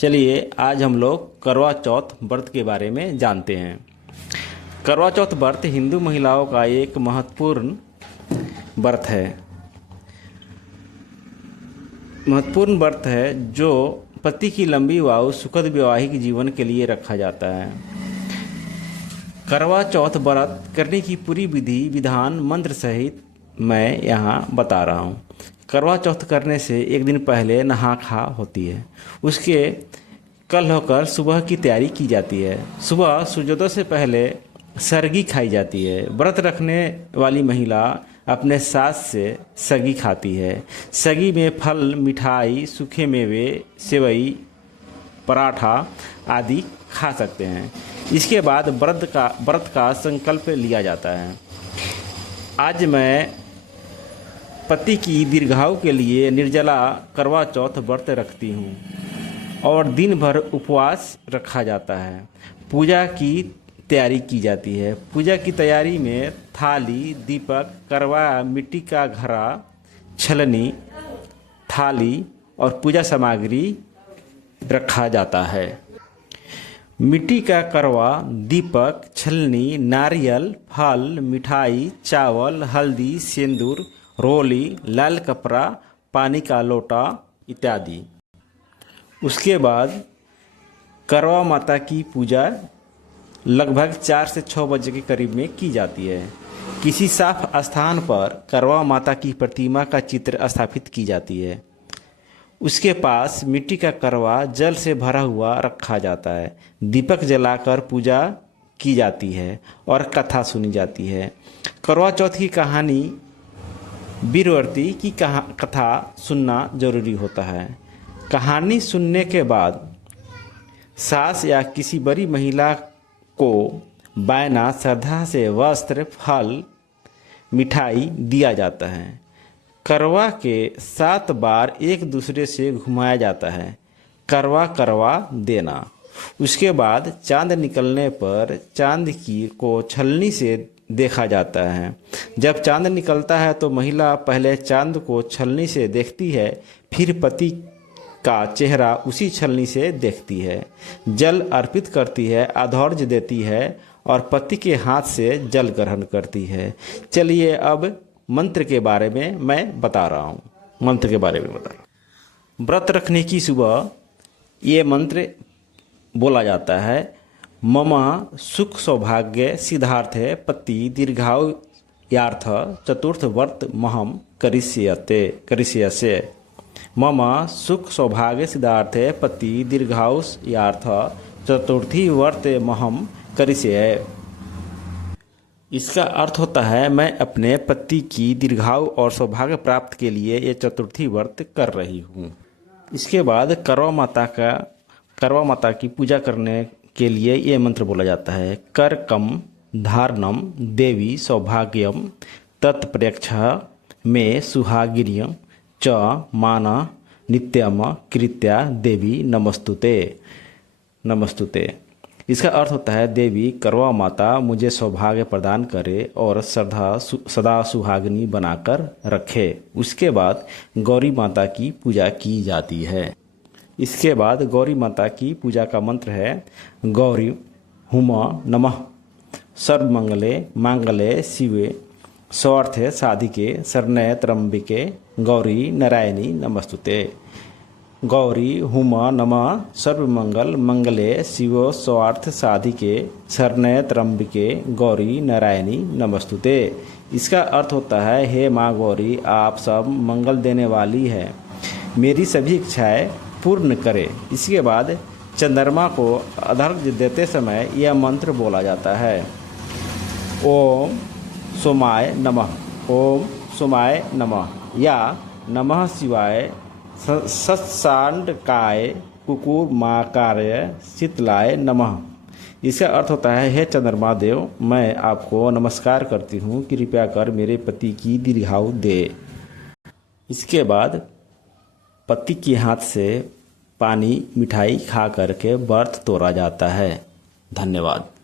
चलिए आज हम लोग करवा चौथ व्रत के बारे में जानते हैं। करवा चौथ व्रत हिंदू महिलाओं का एक महत्वपूर्ण व्रत है जो पति की लंबी आयु सुखद वैवाहिक जीवन के लिए रखा जाता है। करवा चौथ व्रत करने की पूरी विधि विधान मंत्र सहित मैं यहाँ बता रहा हूँ। करवा चौथ करने से एक दिन पहले नहा खा होती है। उसके कल होकर सुबह की तैयारी की जाती है। सुबह सूर्योदय से पहले सरगी खाई जाती है। व्रत रखने वाली महिला अपने सास से सगी खाती है। सगी में फल, मिठाई, सूखे मेवे, सेवई, पराठा आदि खा सकते हैं। इसके बाद व्रत का संकल्प लिया जाता है। आज मैं पति की दीर्घायु के लिए निर्जला करवा चौथ व्रत रखती हूँ और दिन भर उपवास रखा जाता है। पूजा की तैयारी की जाती है। पूजा की तैयारी में थाली, दीपक, करवा, मिट्टी का घड़ा, छलनी, थाली और पूजा सामग्री रखा जाता है। मिट्टी का करवा, दीपक, छलनी, नारियल, फल, मिठाई, चावल, हल्दी, सिंदूर, रोली, लाल कपड़ा, पानी का लोटा इत्यादि। उसके बाद करवा माता की पूजा लगभग 4 से 6 बजे के करीब में की जाती है। किसी साफ स्थान पर करवा माता की प्रतिमा का चित्र स्थापित की जाती है। उसके पास मिट्टी का करवा जल से भरा हुआ रखा जाता है। दीपक जलाकर पूजा की जाती है और कथा सुनी जाती है। करवा चौथ की कहानी वीरवती की कथा सुनना जरूरी होता है। कहानी सुनने के बाद सास या किसी बड़ी महिला को बायना श्रद्धा से वस्त्र, फल, मिठाई दिया जाता है। करवा के 7 बार एक दूसरे से घुमाया जाता है। करवा देना। उसके बाद चांद निकलने पर चांद को छलनी से देखा जाता है। जब चांद निकलता है तो महिला पहले चांद को छलनी से देखती है, फिर पति का चेहरा उसी छलनी से देखती है। जल अर्पित करती है, आध्वर्य देती है और पति के हाथ से जल ग्रहण करती है। चलिए अब मंत्र के बारे में मैं बता रहा हूँ। व्रत रखने की सुबह ये मंत्र बोला जाता है। मम सुख सौभाग्य सिद्धार्थे पति दीर्घायु यार्थ चतुर्थ व्रत महम करिष्यसे। मम सुख सौभाग्य सिद्धार्थे पति दीर्घायु यार्थ चतुर्थी व्रत महम करिष्ये। इसका अर्थ होता है मैं अपने पति की दीर्घायु और सौभाग्य प्राप्त के लिए ये चतुर्थी व्रत कर रही हूँ। इसके बाद करवा माता की पूजा करने के लिए ये मंत्र बोला जाता है। करकम धारणम देवी सौभाग्यम तत्प्रेक्ष में सुहागिर्यम च माना नित्यम कृत्या देवी नमस्तुते। इसका अर्थ होता है देवी करवा माता मुझे सौभाग्य प्रदान करे और सदा सुहागिनी बनाकर रखे। उसके बाद गौरी माता की पूजा की जाती है। इसके बाद गौरी माता की पूजा का मंत्र है गौरी हुम नमः सर्वमंगले मांगले शिवे स्वार्थे साधिके शरण्ये त्र्यंबिके गौरी नारायणी नमस्तुते। गौरी हुम नमः सर्वमंगल मंगले शिव स्वार्थ साधिके शरण्ये त्र्यंबिके गौरी नारायणी नमस्तुते। इसका अर्थ होता है हे माँ गौरी आप सब मंगल देने वाली है, मेरी सभी इच्छाएं पूर्ण करे। इसके बाद चंद्रमा को अर्घ्य देते समय यह मंत्र बोला जाता है ओम सोमाय नमः, ओम सोमाय नमः या नमः शिवाय सत्सांडकाय कुकुरमाकार्य शीतलाय नमः। इसका अर्थ होता है हे चंद्रमा देव मैं आपको नमस्कार करती हूँ, कृपया कर मेरे पति की दीर्घायु दे। इसके बाद पति के हाथ से पानी मिठाई खा करके व्रत तोड़ा जाता है। धन्यवाद।